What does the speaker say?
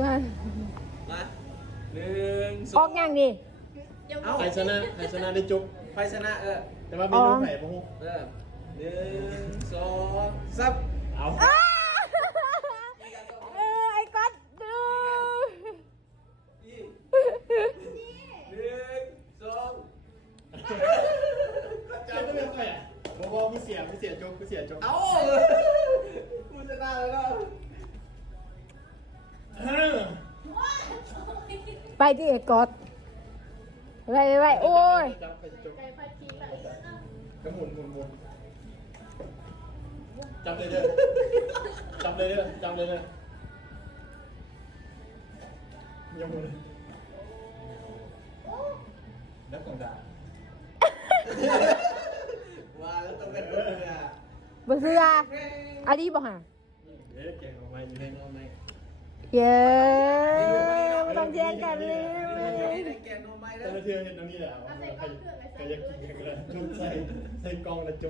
ว่า มาหนึ่งส อ อ อง กยังดิ เอา ใครชนะได้จุ๊บ ไฟชนะแต่ว่ามีลูกไหนพวก หนึ่งสองสาม เอา ไอ้ก๊อตดู หนึ่งสอง จะไม่เป็นไรอ่ะบอกกูเสียจุ๊บกูเสียจุ๊บ เอากูชนะแล้ว ไปที่ไอ้ก๊อตไปโอ้ย จับไปจุ๊บก็หมุนจำเลยเด้อจำเลยเด้อยังหมุนนักกองดา ว่าแล้วต้องเป็นตัวเนี่ย บ่เสืออันนี้บ่ฮะ เก่งออกมาอยู่ในน้องใน เย้ไม่ต้องแย่งกันเลย ได้แกนโนไม้แล้ แต่ ว ละเทือเห็นตรงนี้แหละใครอยากกินกันก็ได้จุ๊บใส่กองแล้วจุ๊บ